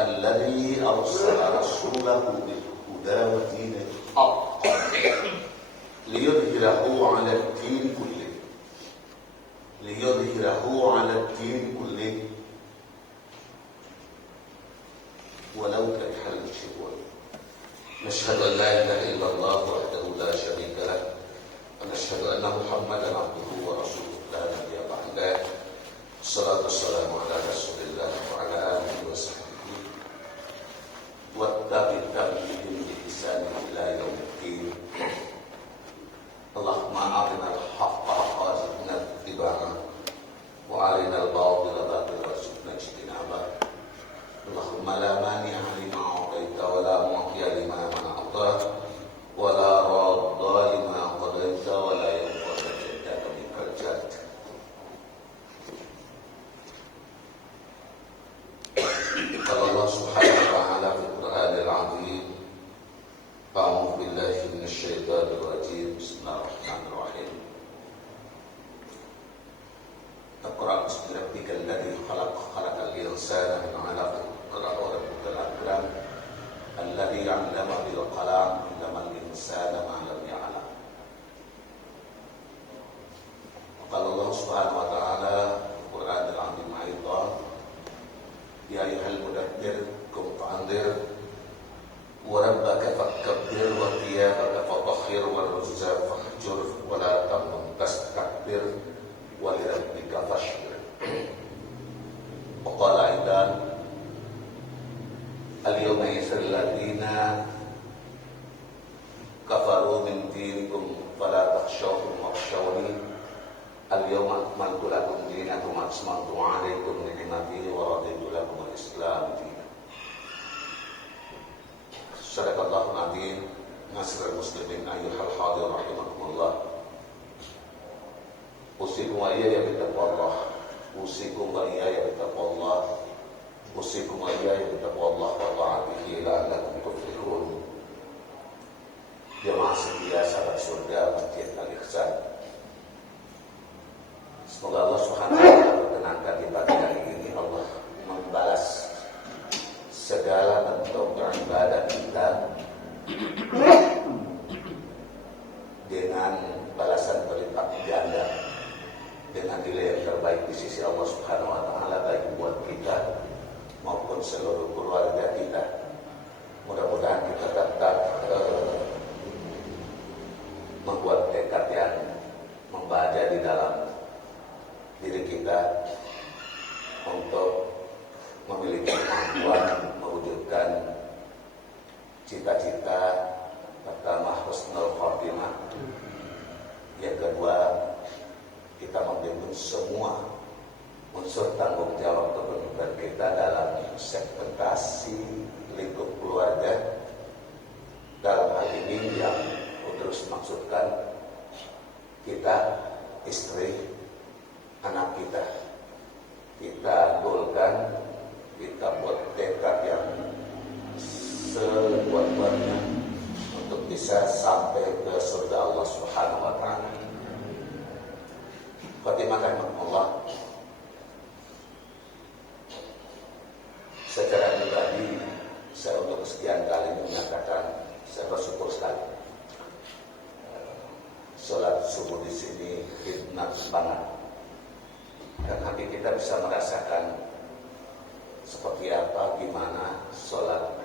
الذي أرسل رسوله بالهدى ودين الحق ليظهره على الدين كله ولو كره المشركون. نشهد أن لا إله إلا الله وحده لا شريك له ونشهد أن محمدا عبده ورسوله لا نبي بعده. الصلاة والسلام على رسول الله وعلى آله وصحبه والتابعين بإحسان إلى يوم الدين. اللهم أرنا الحق حقا وارزقنا اتباعه وأرنا الباطل باطلا وارزقنا اجتنابه. اللهم لا مانع لما أعطيت ولا معطي لما منعت ولا راد لما قضيت ولا ينفع ذا الجد منك الجد. قال الله سبحانه وتعالى في القرآن العظيم: أعوذ بالله من الشيطان الرجيم. بسم الله الرحمن الرحيم. اقرأ باسم ربك الذي خلق الإنسان من علق اقرأ وربك الأكرم الذي علم بالقلم علم الإنسان ما لم يعلم. وقال الله سبحانه وتعالى في القرآن العظيم أيضا: يا أيها المدثر قم فأنذر وربك فكبر وثيابك فطهر والرجز فاهجر ولا تمنن تستكبر ولربك فاشكر. وقال أيضا: اليوم يئس الذين كفروا من دينكم فلا تخشوهم واخشوني اليوم أكملت لكم دينكم وأتممت عليكم نعمتي ورضيت لكم الإسلام دينا. Sadaqallahul Azim. Ma'asyiral muslimin ayyuhal hadir rahimakumullah. Usikum wa iyaya bittaqwallah. Usikum wa iyaya bittaqwallah. Usikum wa iyaya bittaqwallah wa ta'atihi la'allakum tuflihun. Jemaah setia sahabat surga Masjid Al-Ihsan. Semoga Allah Subhanahu wa taala berkenankan di pagi hari ini Allah membalas segala bentuk beribadah kita dengan balasan berlipat ganda, dengan nilai yang terbaik di sisi Allah Subhanahu wa taala baik buat kita maupun seluruh keluarga kita. Mudah-mudahan kita tetap membuat tekad yang membaca di dalam diri kita untuk memiliki kemampuan mewujudkan cita-cita. Pertama, husnul khotimah. Yang kedua, kita membimbing semua unsur tanggung jawab kependudukan kita dalam segmentasi lingkup keluarga. Dalam hal ini yang terus maksudkan kita, istri, anak kita. Kita golkan, kita buat tekad yang sekuat-kuatnya untuk bisa sampai ke surga Allah Subhanahu wa taala. Khotimah Allah. Secara pribadi saya untuk sekian kali menyatakan saya bersyukur sekali. Sholat subuh di sini khidmat banget. Dan hati kita bisa merasakan seperti apa, gimana sholat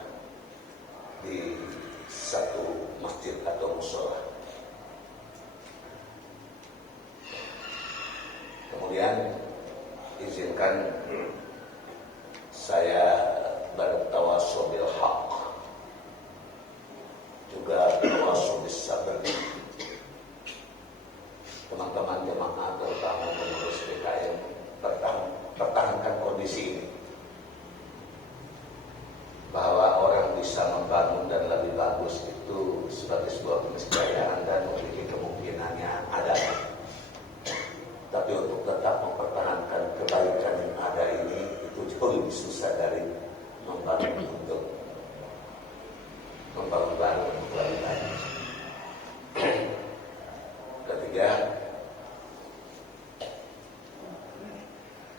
di satu masjid atau mushola. Kemudian izinkan saya bertawasul bil haq, juga tawasul bis sabr. Teman-teman jemaah terutama pengurus PKM pertahankan kondisi ini, bahwa orang bisa membangun dan lebih bagus itu sebagai sebuah keniscayaan dan memiliki kemungkinannya ada. Tapi untuk tetap mempertahankan kebaikan yang ada ini itu jauh lebih susah dari membangun untuk membangun baru untuk lebih baik. Ketiga,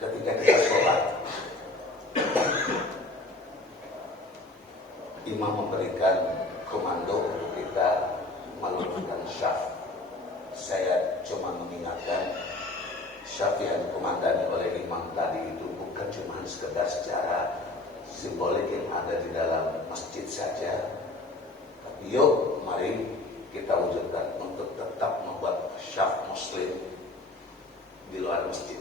ketika kita sholat imam memberikan komando untuk kita melakukan syaf. Saya cuma mengingatkan syaf yang dikomandani oleh imam tadi itu bukan cuma sekedar secara simbolik yang ada di dalam masjid saja, tapi yuk mari kita wujudkan untuk tetap membuat syaf muslim di luar masjid.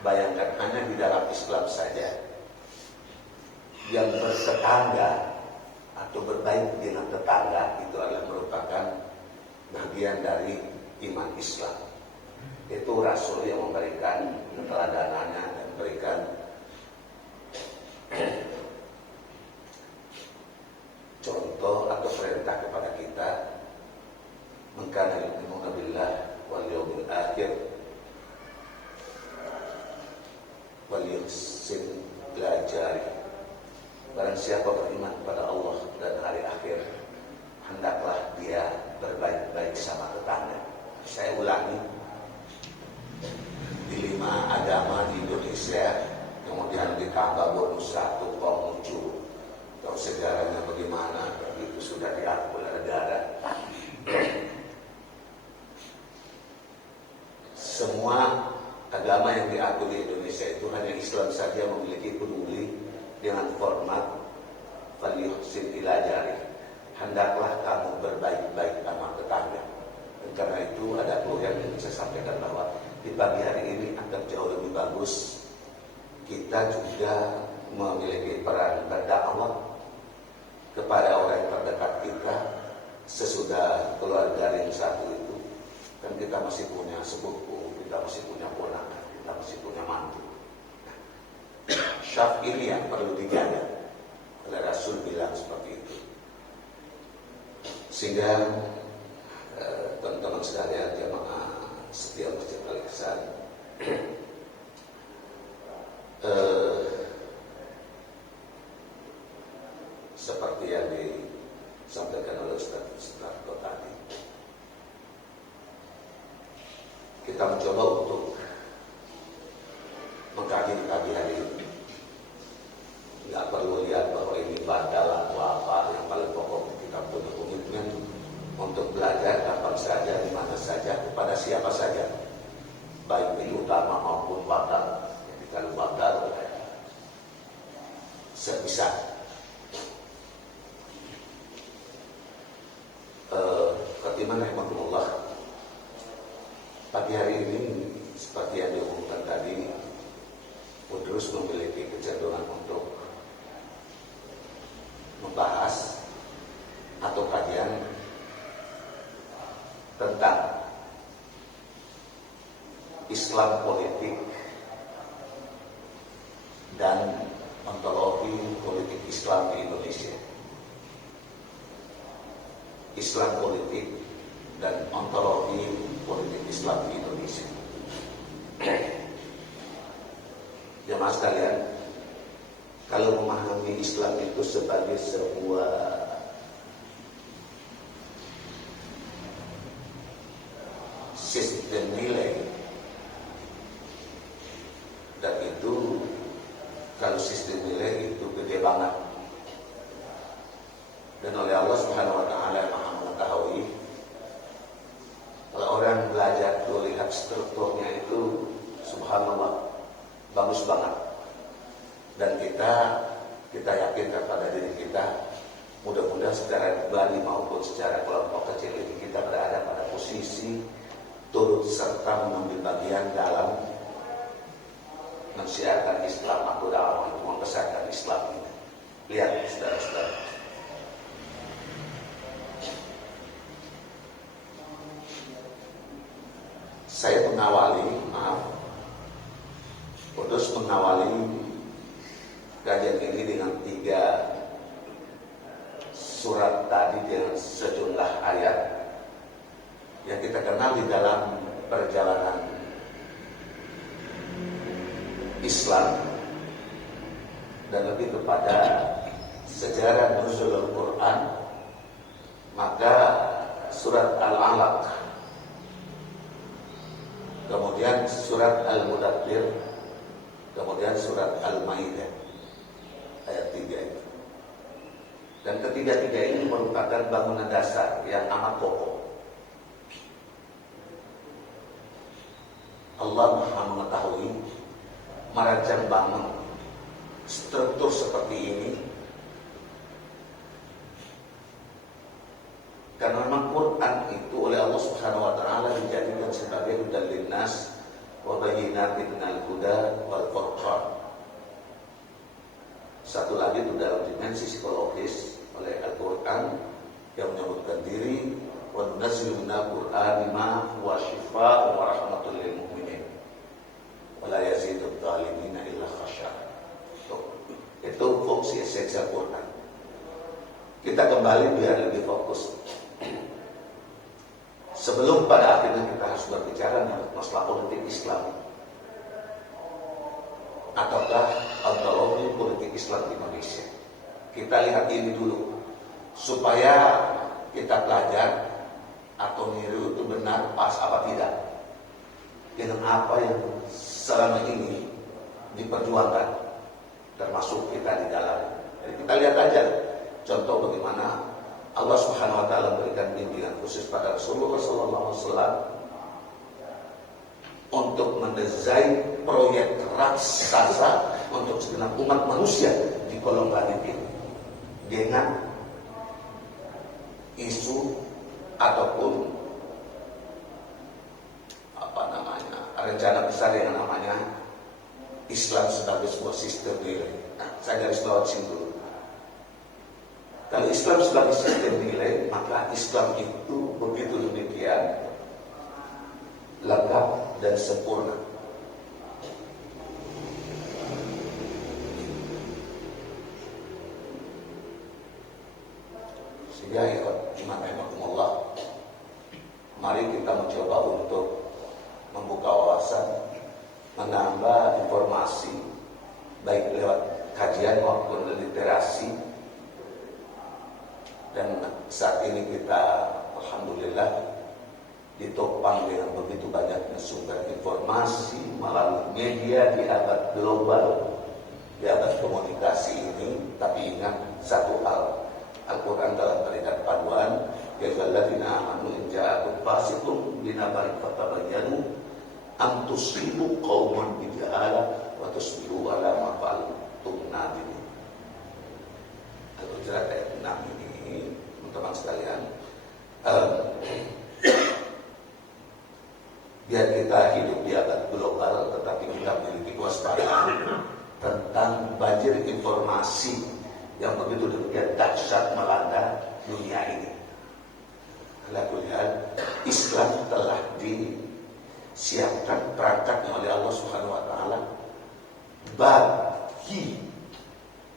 Bayangkan hanya di dalam Islam saja yang bertetangga atau berbaik dengan tetangga itu adalah merupakan bagian dari iman Islam. Itu Rasul yang memberikan keteladanannya dan memberikan contoh atau perintah kepada kita, mengkana yu'minu billah wal yawmil akhir wal yuhsin ila jari. Barang siapa beriman kepada Allah dan hari akhir, hendaklah dia berbaik-baik sama tetangga. Saya ulangi, di 5 agama di Indonesia, kemudian ditambah bonus 1 Konghucu. Kalau sejarahnya bagaimana, itu sudah diakui oleh negara. Semua agama yang diakui di Indonesia itu hanya Islam saja memiliki peduli dengan format falyuhsin ila jari. Hendaklah kamu berbaik-baik sama tetangga. Dan karena itu ada yang saya sampaikan bahwa di pagi hari ini akan jauh lebih bagus kita juga memiliki peran berdakwah kepada orang yang terdekat kita sesudah keluar dari yang satu itu. Kan kita masih punya sepupu, kita masih punya ponakan, kita masih punya mantu. Syaf ini yang perlu dijaga. Oleh Rasul bilang seperti itu. Sehingga teman-teman sekalian jamaah setia Masjid Al-Ihsan, seperti yang disampaikan oleh Ustaz Sudarto tadi, kita mencoba untuk mengkaji hari ini. Nggak perlu lihat bahwa ini badal atau apa. Yang paling pokok kita punya komitmen untuk belajar kapan saja, di mana saja, kepada siapa saja, baik itu utama maupun badal. Jadi kalau badal sebisa. Khatiman rahmatullah, pagi hari ini seperti yang diumumkan tadi, Udrus memiliki kecenderungan untuk membahas atau kajian tentang Islam politik dan ontologi politik Islam di Indonesia. Islam politik dan ontologi politik Islam di Indonesia. Jemaah sekalian, kalau memahami Islam itu sebagai sebuah sistem nilai, dan itu kalau sistem nilai itu gede banget, dan oleh Allah Subhanahu wa Ta'ala yang Maha mengetahui, kalau orang belajar tuh lihat strukturnya itu subhanallah bagus banget. Dan kita yakin kepada diri kita, mudah-mudahan secara pribadi maupun secara kelompok kecil ini kita berada pada posisi turut serta mengambil bagian dalam mensiarkan Islam atau dakwah untuk membesarkan Islam ini. Lihat saudara-saudara, saya Kudus mengawali kajian ini dengan 3 surat tadi dengan sejumlah ayat yang kita kenal di dalam perjalanan Islam dan lebih kepada sejarah nuzulul Quran. Maka surat Al-Alaq, kemudian surat Al-Mudaththir, kemudian surat Al-Maidah ayat 3 itu. Dan ketiga-tiga ini merupakan bangunan dasar yang amat kokoh. Allah Maha mengetahui merancang bangun struktur seperti ini karena memang Quran itu oleh Allah Subhanahu wa taala dijadikan sebagai hudan linnas wa bayyinatin minal huda wal furqan. Satu lagi itu dalam dimensi psikologis oleh Al-Quran yang menyebutkan diri wa nunazzilu minal Qur'ani ma huwa shifaa'un wa rahmatul lil mu'minin wa la yazidud dhalimina illa khasya'. Itu fungsi esensial Quran. Kita kembali biar lebih fokus. Sebelum pada akhirnya kita harus berbicara tentang masalah politik Islam ataukah ontologi politik Islam di Indonesia. Kita lihat ini dulu supaya kita pelajar atau niru itu benar, pas apa tidak dengan apa yang selama ini diperjuangkan termasuk kita di dalam. Jadi kita lihat aja contoh bagaimana Allah Subhanahu wa taala memberikan bimbingan khusus pada Rasulullah sallallahu alaihi wasallam untuk mendesain proyek raksasa untuk segenap umat manusia di kolom planet ini dengan isu ataupun rencana besar yang namanya Islam sebagai sebuah sistem nilai. Nah, saya garis bawah sini dulu. Kalau Islam sebagai sistem nilai, maka Islam itu begitu demikian lengkap dan sempurna. Sehingga ya, Bismillahirrahmanirrahim. Mari kita mencoba untuk membuka wawasan, menambah informasi, baik lewat kajian maupun literasi. Dan saat ini kita, alhamdulillah, ditopang dengan begitu banyaknya sumber informasi melalui media di abad global, di abad komunikasi ini. Tapi ingat satu hal, Al-Quran dalam terikat paduan, ya alladzina amanu in ja'akum fasiqun binaba'in fatabayyanu am tusibu qauman bijahalah wa tusbihu ala ma fa'altum nadimin. Al-Hujurat ayat 6 ini, teman-teman sekalian, biar kita hidup di abad global, tetapi kita memiliki kewaspadaan tentang banjir informasi yang begitu demikian dahsyat melanda dunia ini. Alhamdulillah, Islam telah disiapkan perangkatnya oleh Allah Subhanahu wa taala bagi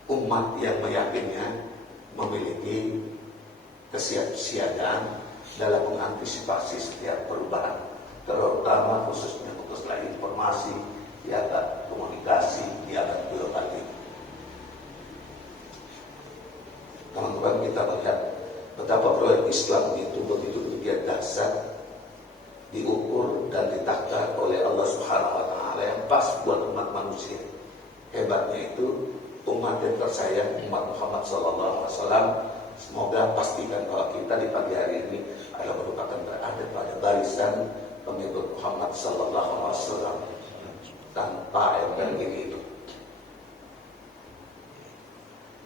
umat yang meyakininya, memiliki kesiapsiagaan dalam mengantisipasi setiap perubahan, terutama khususnya untuk informasi di abad komunikasi, di abad global ini. Teman-teman, kita melihat betapa proyek Islam itu begitu demikian dahsyat, diukur dan ditakar oleh Allah Subhanahu wa taala yang pas buat umat manusia. Hebatnya itu umat yang tersayang, umat Muhammad sallallahu alaihi wasallam. Semoga pastikan bahwa kita di pagi hari ini adalah merupakan berada pada barisan pengikut Muhammad sallallahu alaihi wasallam tanpa yang begini itu.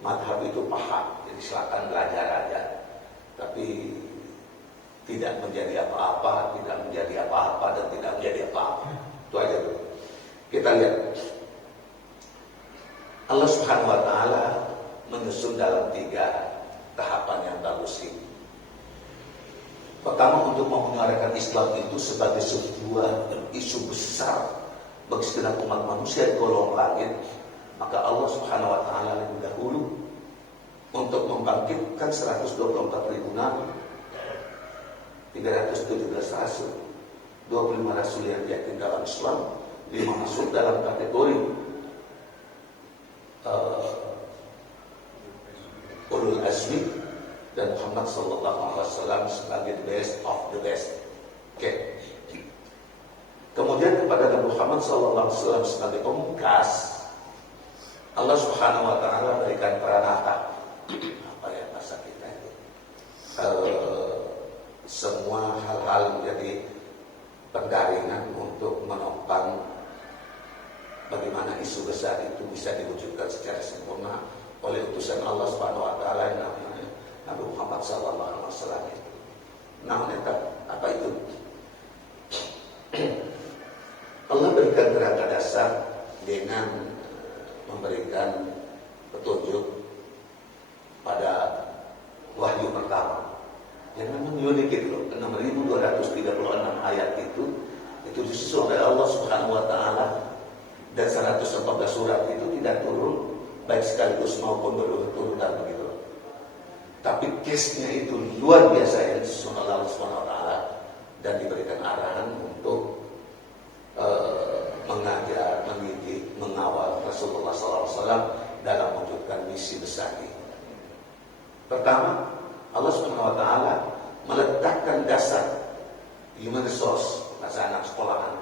Madhab itu paham, jadi silakan belajar aja. Tapi tidak menjadi apa-apa, tidak menjadi apa-apa, dan tidak menjadi apa-apa. Itu aja dulu. Kita lihat. Allah Subhanahu wa taala menyusun dalam 3 tahapan yang bagus ini. Pertama, untuk memuliakan Islam itu sebagai sebuah isu besar bagi segenap umat manusia di kolong langit, maka Allah Subhanahu wa taala lebih dahulu untuk membangkitkan 124.000 nabi, 317 rasul, 25 rasul yang yakin dalam Islam, 5 masuk dalam kategori ulul azmi, dan Muhammad sallallahu alaihi wasallam sebagai the best of the best. Oke. Kemudian kepada Nabi Muhammad sallallahu alaihi wasallam sebagai pemungkas, Allah Subhanahu wa taala berikan peranata. Apa ya semua hal-hal menjadi pendaringan untuk menopang bagaimana isu besar itu bisa diwujudkan secara sempurna oleh utusan Allah Subhanahu wa taala yang namanya Nabi Muhammad sallallahu alaihi wasallam. Namun apa itu? Allah berikan kerangka dasar dengan memberikan petunjuk pada wahyu pertama. Yang namanya unik itu loh, 6.236 ayat itu disusun oleh Allah Subhanahu wa taala, dan 114 surat itu tidak turun baik sekaligus maupun berurut-urutan begitu. Tapi case-nya itu luar biasa yang disusun oleh Allah Subhanahu wa taala dan diberikan arahan untuk mengajar, mendidik, mengawal Rasulullah SAW dalam mewujudkan misi besar ini. Pertama, Allah Subhanahu wa taala meletakkan dasar human resource, bahasa anak sekolahan.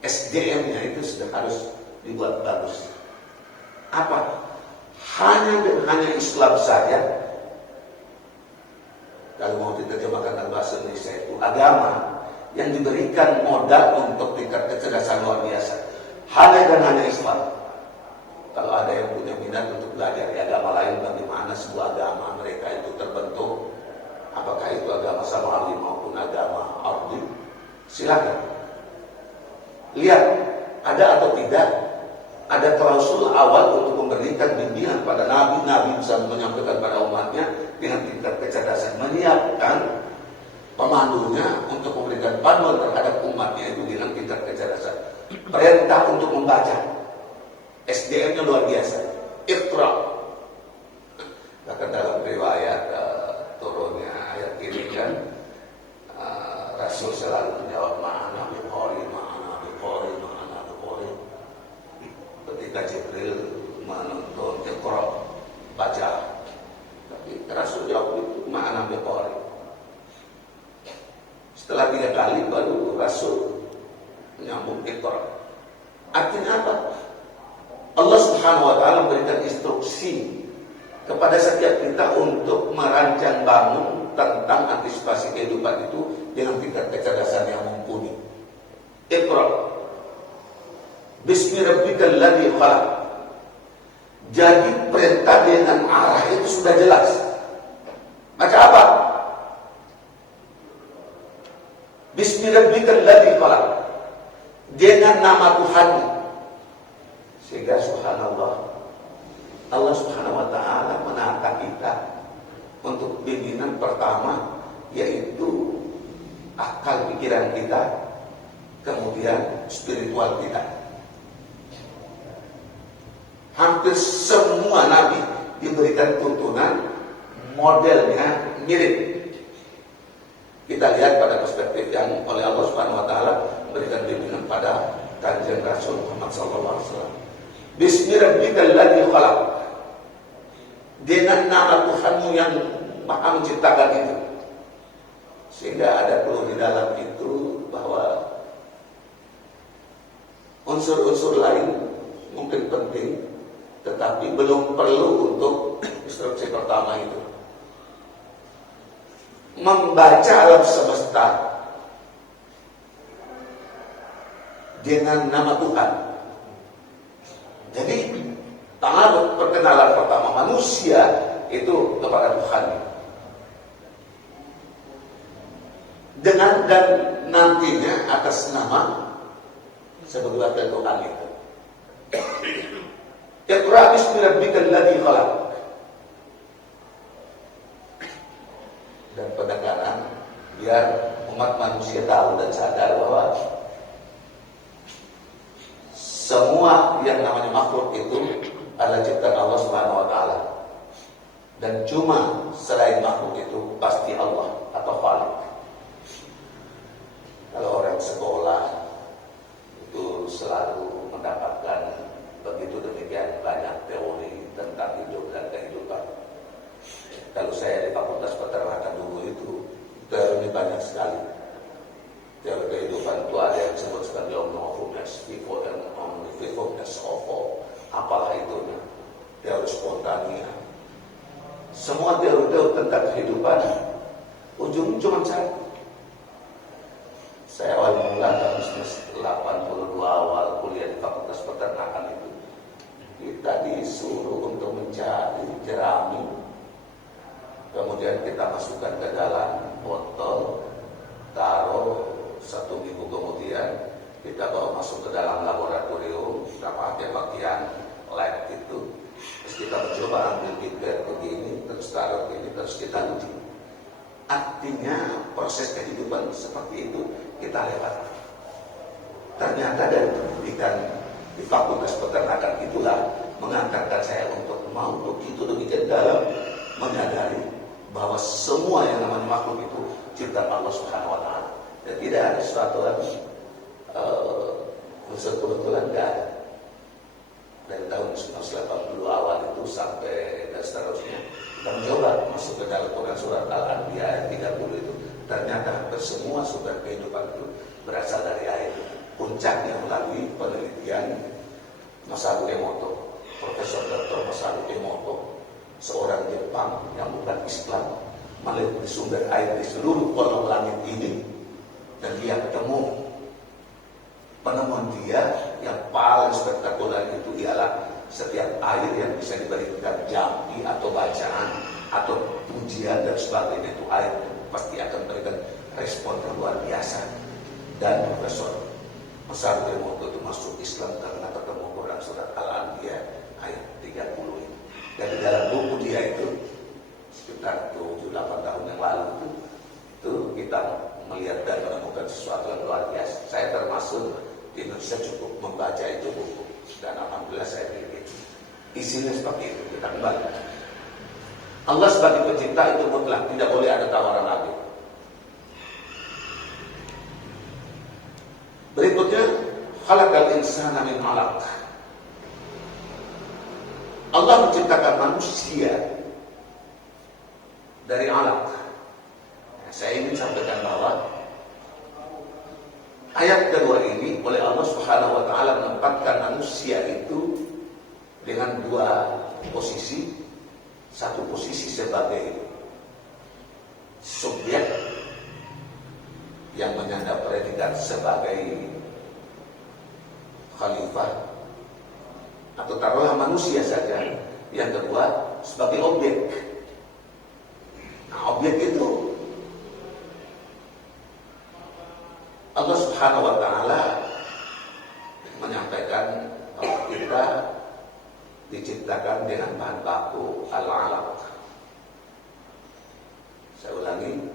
SDM-nya itu sudah harus dibuat bagus. Apa? Hanya Islam saja. Kalau mau diterjemahkan dalam bahasa Indonesia itu agama yang diberikan modal untuk tingkat kecerdasan luar biasa. Hanya Islam. Kalau ada yang punya minat untuk belajar agama lain, bagaimana sebuah agama mereka itu terbentuk, apakah itu agama samawi maupun agama ardi, silakan. Lihat, ada atau tidak ada klausul awal untuk memberikan bimbingan pada Nabi bisa menyampaikan pada umatnya dengan tingkat kecerdasan, menyiapkan pemandunya untuk memberikan panduan terhadap umatnya itu dengan tingkat kecerdasan. Perintah untuk membaca, SDM-nya luar biasa. Iqra. Bahkan dalam riwayat turunnya ayat ini kan Rasul selalu menjawab ma'ana Bukhari. Ketika Jibril menuntun Iqra, baca, tapi Rasul jawab itu ma'ana Bukhari. Setelah 3 kali baru Rasul menyambung Iqra. Artinya apa? Allah Subhanahu wa taala memberikan instruksi kepada setiap kita untuk merancang bangun tentang antisipasi kehidupan itu dengan tingkat kecerdasan yang mumpuni. Iqra Bismi rabbikal ladzi khalaq. Jadi perintah dengan arah itu sudah jelas. Baca apa? Bismi rabbikal ladzi khalaq. Dengan nama Tuhanmu. Sehingga subhanallah, Allah Subhanahu wa taala menata kita untuk bimbingan pertama, yaitu akal pikiran kita, kemudian spiritual kita. Hampir semua nabi diberikan tuntunan modelnya mirip. Kita lihat pada perspektif yang oleh Allah Subhanahu wa taala memberikan bimbingan pada Kanjeng Rasul Muhammad sallallahu alaihi wasallam. Bismi rabbikal ladzi khalaq. Dengan nama Tuhanmu yang Maha menciptakan itu. Sehingga ada perlu di dalam itu bahwa unsur-unsur lain mungkin penting, tetapi belum perlu untuk instruksi pertama itu. Membaca alam semesta dengan nama Tuhan. Jadi tangan perkenalan pertama manusia itu kepada Tuhan. Dengan dan nantinya atas nama sebagai wakil Tuhan itu. Iqra bismi rabbikal ladzi khalaq. Dan penekanan biar umat manusia tahu dan sadar bahwa semua yang namanya makhluk itu adalah ciptaan Allah Subhanahu wa taala. Dan cuma selain makhluk itu pasti Allah atau Khalik. Kalau orang sekolah itu selalu mendapatkan begitu demikian banyak teori tentang hidup dan kehidupan. Kalau saya di Fakultas Peternakan dulu itu teori banyak sekali. Teori kehidupan itu ada yang disebut sebagai omnivores, before and omnivores of all. Apalah itu? Teori spontania. Semua teori-teori tentang kehidupan ujung cuma satu, Saya awal mula tahun 82 awal kuliah di Fakultas Peternakan itu, kita disuruh untuk mencari jerami, kemudian kita masukkan ke dalam botol, taruh 1 minggu kemudian kita bawa masuk ke dalam laboratorium, kita pakai pakaian lab itu, terus kita mencoba ambil pipet begini, terus taruh begini, terus kita uji. Artinya proses kehidupan seperti itu kita lewat. Ternyata dari pendidikan di Fakultas Peternakan itulah mengantarkan saya untuk mau begitu demikian dalam menyadari bahwa semua yang namanya makhluk itu ciptaan Allah Subhanahu wa taala. Dan tidak ada sesuatu lagi unsur kebetulan tidak ada. Dari tahun 1980 awal itu sampai dan seterusnya kita mencoba masuk ke dalam Quran surat Al-Anbiya ayat 30 itu. Ternyata hampir semua sumber kehidupan itu berasal dari air. Puncaknya melalui penelitian Masaru Emoto, Profesor Dr. Masaru Emoto, seorang Jepang yang bukan Islam, meneliti sumber air di seluruh kolom langit ini, dan dia ketemu penemuan dia yang paling spektakuler itu ialah setiap air yang bisa diberikan jampi atau bacaan atau pujian dan sebagainya, itu air pasti akan memberikan respon yang luar biasa. Dan Profesor Masaru Emoto itu masuk Islam karena ketemu Quran surat Al-Anbiya ayat 30 ini. Dan di dalam buku dia itu sekitar 7-8 tahun yang lalu itu kita melihat dan menemukan sesuatu yang luar biasa. Saya termasuk di Indonesia cukup membaca itu buku, dan alhamdulillah saya pilih. Isinya seperti itu. Kita kembali. Allah sebagai pencipta itu mutlak, tidak boleh ada tawaran lagi. Berikutnya, khalaqal insana min 'alaq. Allah menciptakan manusia dari alaq. Saya ingin sampaikan bahwa ayat kedua ini oleh Allah Subhanahu wa taala menempatkan manusia itu dengan 2 posisi. Satu posisi sebagai subjek yang menyandang predikat sebagai khalifah, atau taruhlah manusia saja. Yang kedua sebagai objek. Nah, objek itu Allah Subhanahu wa taala menyampaikan bahwa kita diciptakan dengan bahan baku al-alaq. Saya ulangi.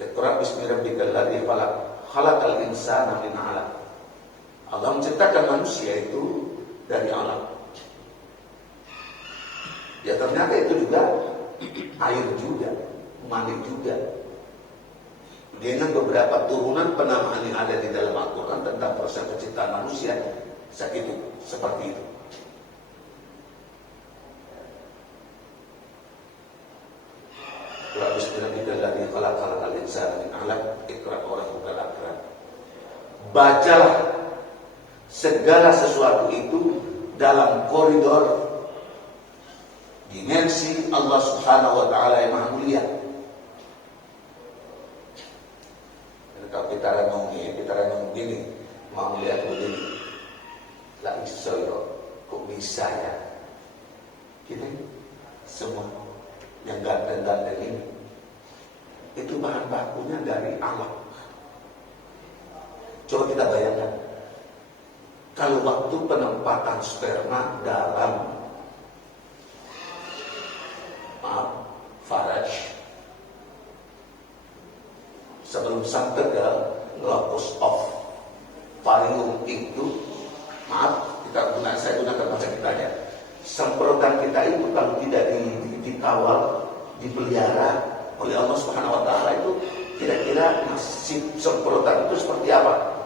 Iqra bismi rabbikal ladzi khalaq, khalaqal insana min 'alaq. Allah menciptakan manusia itu dari alaq. Ya ternyata itu juga air juga, mani juga. Dengan beberapa turunan penamaan yang ada di dalam Al-Quran tentang proses penciptaan manusia, seperti itu. Bacalah segala sesuatu itu dalam koridor dimensi Allah Subhanahu wa taala yang Maha Mulia. Kalau kita renung gini, Maha Mulia begini. La isoyo, kok bisa ya? Kita semua yang ganteng-ganteng ini itu bahan bakunya dari alam. Coba kita bayangkan, kalau waktu penempatan sperma dalam faraj sebelum sampai ke locus of varium itu, saya gunakan bahasa kitanya, semprotan kita itu kalau tidak dikawal, dipelihara oleh Allah Subhanahu wa taala, itu kira-kira nasib semprotan itu seperti apa?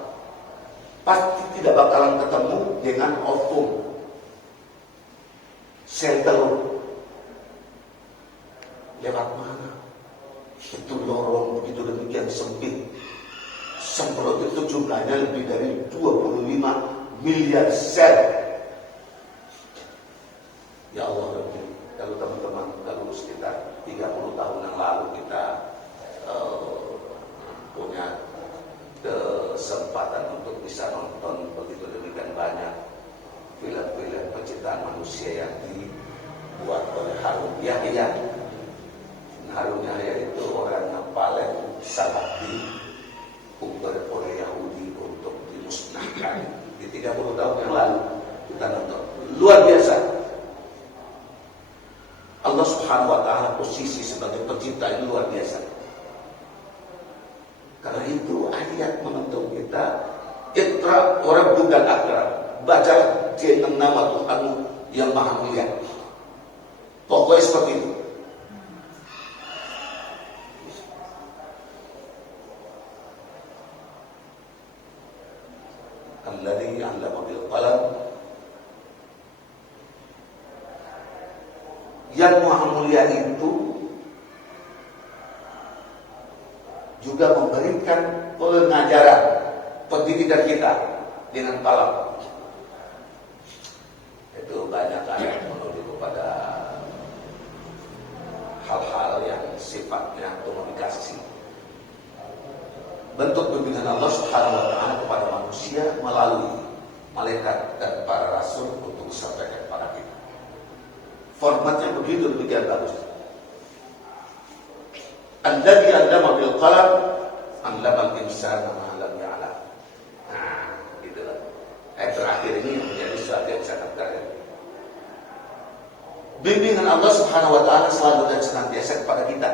Pasti tidak bakalan ketemu dengan ovum, sel telur. Lewat mana? Itu lorong begitu demikian sempit. Semprot itu jumlahnya lebih dari 25 miliar sel. Ya Allah, kalau teman-teman kalau sekitar 30 tahun yang lalu kita punya berkesempatan untuk bisa nonton begitu demikian banyak film-film penciptaan manusia yang dibuat oleh Harun Yahya. Harun Yahya itu orang yang paling sangat diuber oleh Yahudi untuk dimusnahkan di 30 tahun yang lalu. Kita nonton luar biasa. Allah Subhanahu wa ta'ala posisi sebagai pencipta ini luar biasa. Karena itu ayat menuntut kita Iqra wa rabbukal akram, baca tentang nama Tuhanmu yang maha mulia. Pokoknya seperti itu. Alladzi 'allama bil qalam, yang maha mulia itu juga memberikan pengajaran, pendidikan kita dengan kalam. Itu banyak ayat menuju kepada hal-hal yang sifatnya komunikasi. Bentuk bimbingan Allah Subhanahu wa ta'ala kepada manusia melalui malaikat dan para rasul untuk disampaikan kepada kita. Formatnya begitu demikian bagus. Alladzi 'allama bil qalam 'allama al-insana ma lam ya'lam. Nah, gitulah. Ayat terakhir ini yang menjadi sesuatu yang sangat keren. Bimbingan Allah Subhanahu wa ta'ala selalu dan senantiasa kepada kita.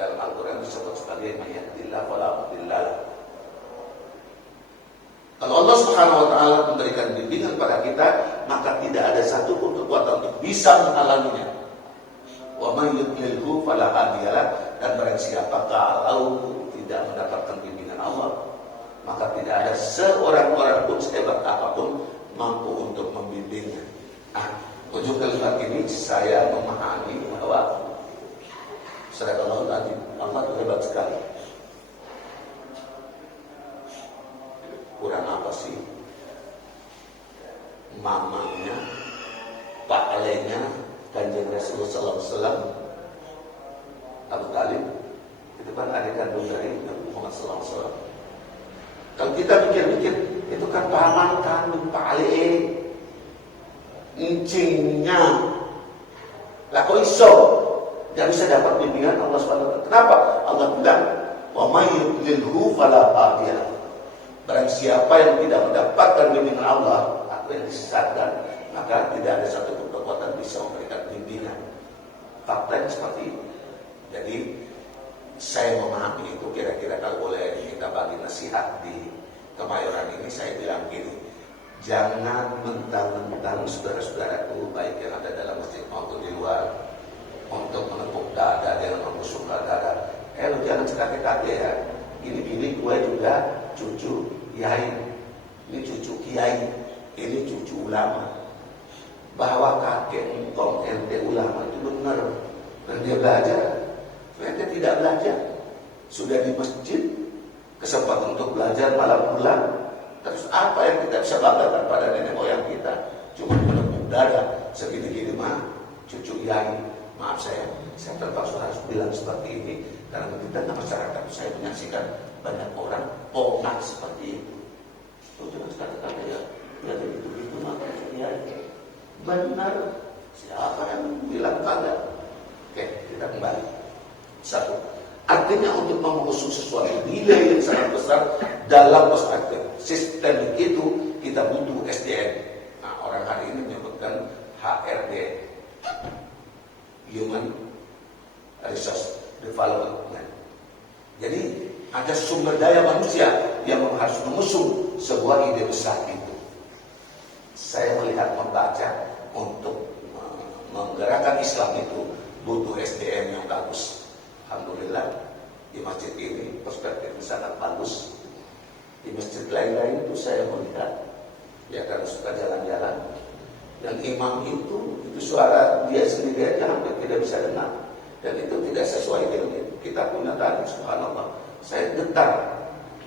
Dalam Al-Quran disebut sebagai mayyadillah fala mudhillalah. Kalau Allah Subhanahu wa ta'ala memberikan bimbingan kepada kita, maka tidak ada satu pun kekuatan untuk bisa menghalanginya. Wa may yudlilhu fala hadiyalah, dan barang siapa kalau tidak mendapatkan bimbingan Allah, maka tidak ada seorang pun sehebat apapun mampu untuk membimbingnya. Ujung kalimat ini saya memahami bahwa Sadaqallahu al-azim, Allah itu hebat sekali. Kurang apa sih? Mamanya, Pak Alenya, Kanjeng Rasulullah SAW, Abu Talib, itu kan adik kandung dari Muhammad SAW. Kalau kita mikir-mikir, itu kan paman kandung Pak Ale, encingnya, lah kok iso tidak bisa dapat bimbingan Allah SWT. Kenapa? Allah bilang, wa may yudlilhu fala hadiyalah. Barang siapa yang tidak mendapatkan bimbingan Allah atau yang disesatkan, maka tidak ada satu kekuatan bisa memberikan bimbingan. Faktanya seperti itu. Jadi saya memahami itu. Kira-kira kalau boleh kita bagi nasihat di Kemayoran ini, saya bilang gini, jangan mentang-mentang saudara-saudaraku baik yang ada dalam masjid maupun di luar untuk menepuk dada dengan membusuk dada. Lu jangan sekate-kate ya. Ini gue juga cucu kiai, ini cucu kiai, ini cucu ulama. Bahwa kakek engkong ente ulama itu benar, dan dia belajar. Ente tidak belajar. Sudah di masjid, kesempatan untuk belajar malam pulang. Terus apa yang kita bisa banggakan pada nenek moyang kita? Cuma menepuk dada segini-gini mah cucu kiai. Maaf saya terpaksa harus bilang seperti ini karena di tengah masyarakat saya menyaksikan banyak orang pongah seperti itu. Jangan kata-kata ya itu maka ya benar. Siapa yang bilang kagak? Oke, kita kembali. Satu, artinya untuk mengusung sesuatu nilai yang sangat besar dalam perspektif sistemik itu kita butuh SDM. Nah, orang hari ini menyebutkan HRD. Human Resource Development. Jadi ada sumber daya manusia yang harus mengusung sebuah ide besar itu. Saya melihat membaca untuk menggerakkan Islam itu butuh SDM yang bagus. Alhamdulillah di masjid ini perspektifnya sangat bagus. Di masjid lain-lain itu saya melihat, ya karena suka jalan-jalan, dan imam itu suara dia sendiri aja hampir tidak bisa dengar, dan itu tidak sesuai dengan kita punya tadi. Subhanallah, saya getar.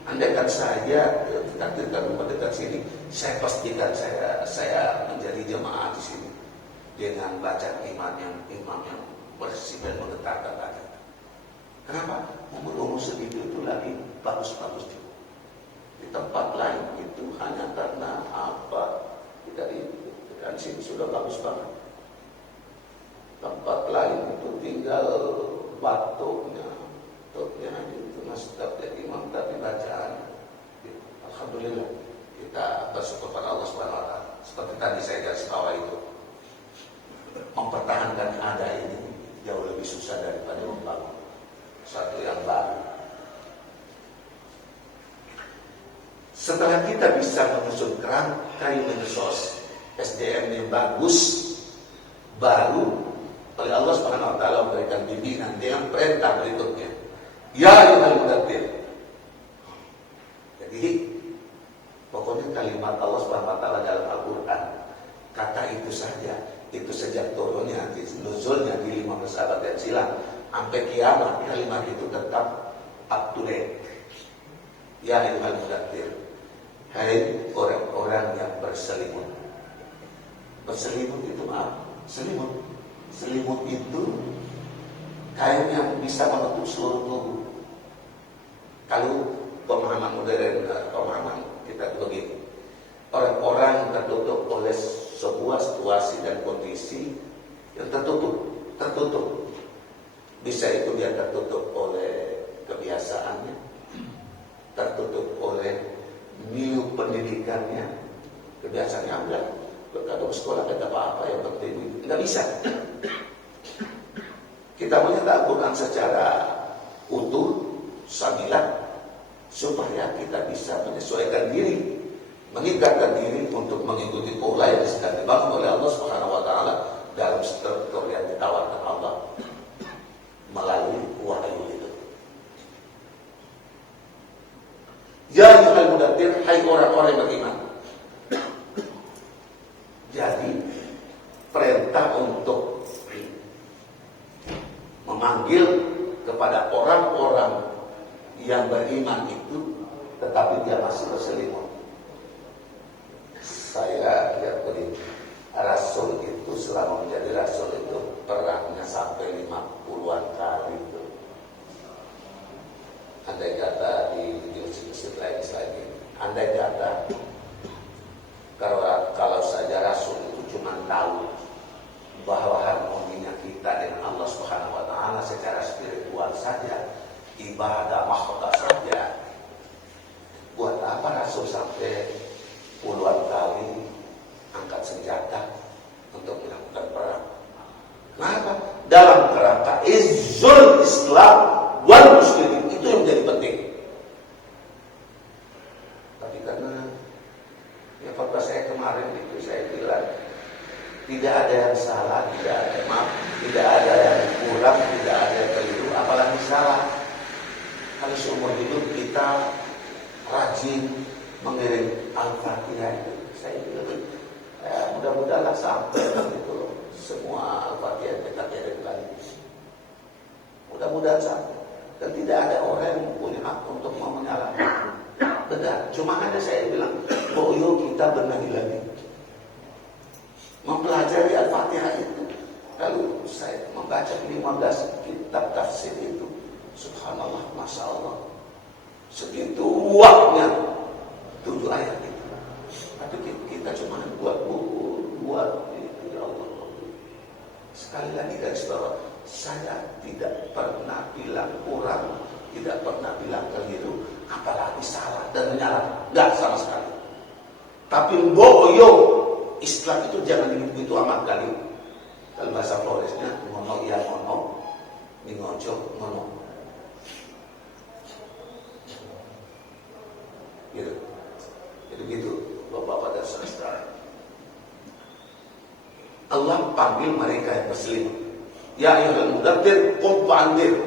Andaikan saya ditakdirkan mendekat sini, saya pastikan saya menjadi jemaah di sini dengan baca imam yang bersih dan menggetarkan hati. Kenapa? Umur segitu itu lagi bagus-bagus juga. Di tempat lain itu hanya karena apa? Tidak itu. Dan sini sudah bagus banget. Tempat lain itu tinggal batuknya, tutnya itu nasdaq dari imam tapi bacaan. Alhamdulillah kita bersyukur pada Allah Subhanahu Wa Taala. Seperti tadi saya garis bawah itu, mempertahankan ada ini jauh lebih susah daripada membangun satu yang baru. Setelah kita bisa menyusun kerangkai mensos SDM yang bagus, baru oleh Allah Subhanahu Wa Taala memberikan bimbingan dengan perintah berikutnya. Ya ayyuhal mudaththir. Jadi pokoknya kalimat Allah Subhanahu Wa Taala dalam Al-Quran, kata itu saja, itu sejak turunnya, nuzulnya di 15 abad yang silam sampai kiamat, kalimat itu tetap up to date. Ya ayyuhal mudaththir, hai orang-orang yang berselimut. Berselimut itu selimut. Selimut itu kain yang bisa menutup seluruh tubuh. Kalau pemahaman modern, pemahaman kita begini, orang-orang tertutup oleh sebuah situasi dan kondisi yang tertutup. Bisa itu dia tertutup oleh kebiasaannya, tertutup oleh milieu pendidikannya, kebiasaannya enggak. Kalau sekolah ada apa-apa yang penting, nggak bisa. Kita melihat Al-Quran secara utuh, samilah, supaya kita bisa menyesuaikan diri, mengikatkan diri untuk mengikuti pola yang sedang dibangun oleh Allah Subhanahu Wa Taala dalam struktur yang ditawarkan Allah melalui wahyu itu. Ya ayyuhal mudaththir, hai orang-orang yang beriman. Jadi perintah untuk memanggil kepada orang-orang yang beriman itu, tetapi dia masih berselimut. Saya lihat tadi Rasul itu selama menjadi Rasul itu perangnya sampai 50-an kali itu. Andai kata di masjid lain lagi, andai kata kalau saja Rasul itu cuma tahu bahwa harmoninya kita dengan Allah Subhanahu Wa Taala secara spiritual saja, ibadah mahkota saja, buat apa Rasul sampai puluhan kali angkat senjata untuk melakukan perang? Kenapa? Dalam kerangka izzul Islam wal muslimin, itu yang menjadi penting. Tapi karena ya pada saya kemarin itu saya bilang tidak ada yang salah, tidak ada maaf, tidak ada yang kurang, tidak ada yang keliru, apalagi salah. Kalau seumur hidup kita rajin mengirim Al-Fatihah itu, saya bilang mudah-mudahan sampai itu semua Al-Fatihah kita kirim lagi. Mudah-mudahan sampai. Dan tidak ada orang yang punya hak untuk mau menyalahkan. Benar, cuma ada saya bilang, yuk kita benahi lagi, mempelajari Al-Fatihah itu. Lalu saya membaca 15 kitab tafsir itu, subhanallah, masya Allah, segitu waknya 7 ayat itu. Tapi kita cuma buat buku, buat itu, ya Allah. Sekali lagi garis bawah, saya tidak pernah bilang kurang, tidak pernah bilang keliru, apalagi salah dan menyalahkan, enggak sama sekali. Tapi boyo Islam itu jangan begitu amat kali. Kalau bahasa Floresnya, ngono iya ngono, mingojo ngono. Gitu. Jadi gitu, Bapak-bapak dan saudara. Allah panggil mereka yang berselimut. Ya ayyuhal mudaththir, qum fa'anzir.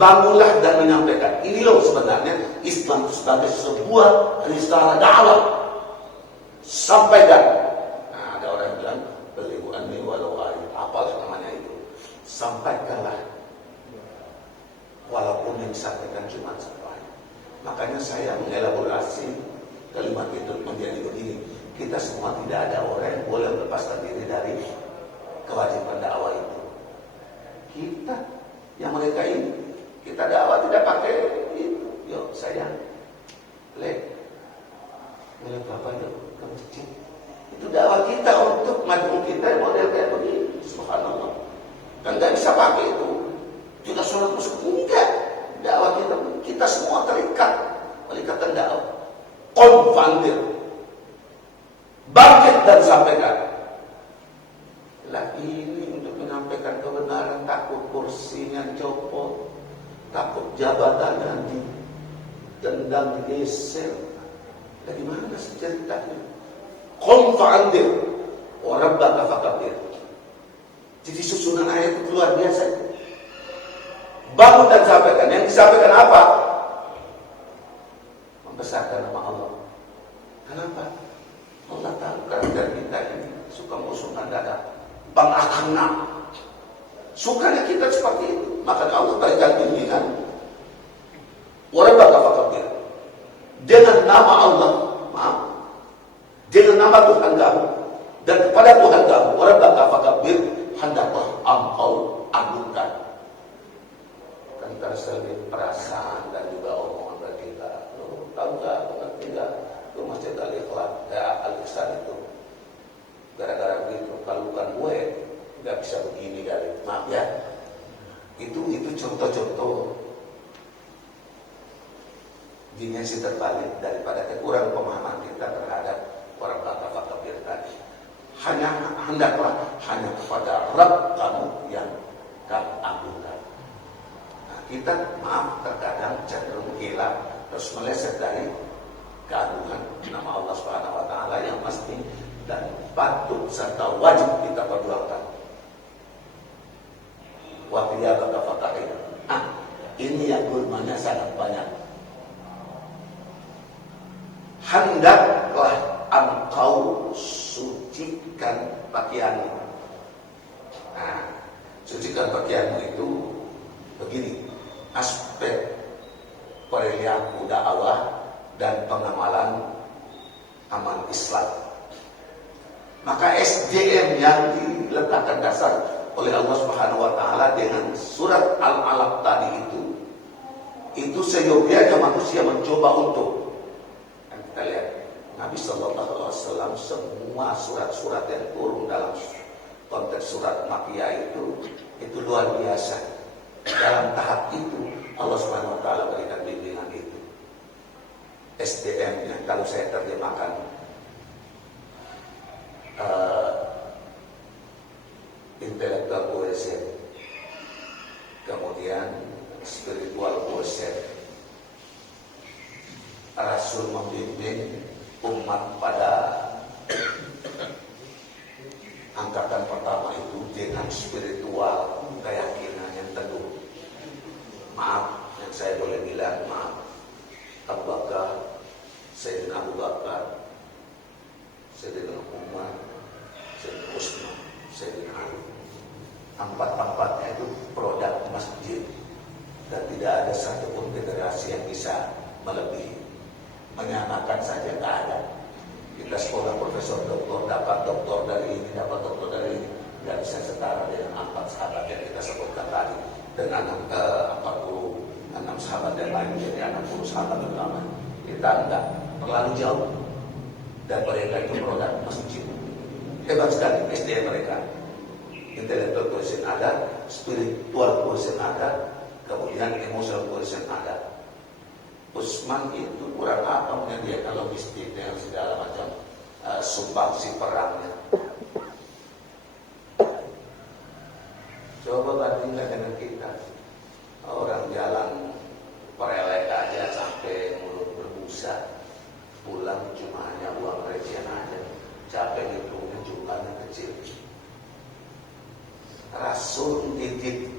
Bangunlah dan menyampaikan. Ini loh sebenarnya Islam sebagai sebuah risalah dakwah. Sampaikan. Nah, ada orang yang bilang beliau anni walau ayat, apalah namanya itu. Sampaikanlah. Walaupun yang disampaikan cuma satu ayat. Makanya saya mengelaborasi kalimat itu menjadi begini. Kita semua tidak ada orang yang boleh melepaskan diri dari kewajiban dakwah itu. Kita yang mereka ini, kita dakwah tidak pakai itu. Yuk sayang, Lek, oleh Bapak itu ke masjid. Itu dakwah kita untuk maju kita model kayak begini. Subhanallah. Kan nggak bisa pakai itu. Kita sholat masuk enggak. Dakwah kita semua terikat oleh ikatan dakwah. Konfantir. Bangkit dan sampaikan. Lah ini untuk menyampaikan kebenaran, takut kursinya copot, takut jabatannya ditendang, digeser. Dari mana ceritanya? Konfantir. Orang bangga fakabir. Jadi susunan ayat itu luar biasa. Bangun dan sampaikan. Yang disampaikan apa? Membesarkan nama Allah. Kenapa? Allah tahu karakter kita ini suka musuhan dada, bangakana. Sukanya kita seperti itu. Maka Allah berikan bimbingan. Orang bangga fakabir. Dengan nama Allah, maaf, dengan nama Tuhan kamu dan kepada Tuhan kamu, orang bangga fakabir, hendaklah engkau agungkan. Kan terselip perasaan dan juga omongan kita. Lo tahu nggak? Mengerti nggak? Itu masjid Al-Ikhlas, Al-Ihsan itu. Gara-gara begitu, kalau bukan gue nggak bisa begini kali. Maaf ya. Itu contoh-contoh dimensi terbalik daripada kekurangan pemahaman kita terhadap orang bangga fakabir tadi. Hendaklah hanya kepada Rabb kamu yang kamu agungkan. Nah, kita maaf terkadang cenderung hilang terus meleset dari keagungan nama Allah Subhanahu wa taala yang mesti dan patut serta wajib kita perjuangkan. Wa qiyamaka faqih. Ini yang gulmanya sangat banyak. Hendaklah engkau sucikan pakaianmu. Nah, sucikan pakaianmu itu begini, aspek perilaku dakwah dan pengamalan amal Islam. Maka SDM yang diletakkan dasar oleh Allah Subhanahu wa taala dengan surat Al-Alaq tadi itu seyogianya manusia mencoba untuk, kita lihat Nabi Sallallahu Alaihi Wasallam semua surat-surat yang turun dalam konteks surat Makkiyah itu luar biasa. Dalam tahap itu Allah Subhanahu Wa Taala berikan bimbingan itu. SDM-nya kalau saya terjemahkan intelektual quotient, kemudian spiritual quotient. Rasul membimbing umat pada angkatan pertama itu dengan spiritual keyakinan yang teguh. Maaf, yang saya boleh bilang maaf, Abu Bakar, Sayyidina Abu Bakar, Sayyidina Umar, Sayyidina Utsman, Sayyidina Ali. Empat-empatnya itu produk masjid dan tidak ada satupun generasi yang bisa melebihi. Menyamakan saja tak ada. Kita sekolah profesor doktor, dapat doktor dari ini, dapat doktor dari ini, nggak bisa setara dengan 4 sahabat yang kita sebutkan tadi, dan 46 sahabat yang lain, jadi 60 sahabat yang lama. Kita enggak terlalu jauh, dan mereka itu produk masjid. Hebat sekali SDM mereka. Intellectual quotient ada, spiritual quotient ada, kemudian emotional quotient ada. Utsman itu kurang apa menyediakan logistiknya dan segala macam sumbangsi perangnya. Coba bandingkan dengan kita. Orang jalan perelek aja sampai mulut berbusa, pulang cuma hanya uang recehan aja, capek hitungnya jumlahnya kecil. Rasul didik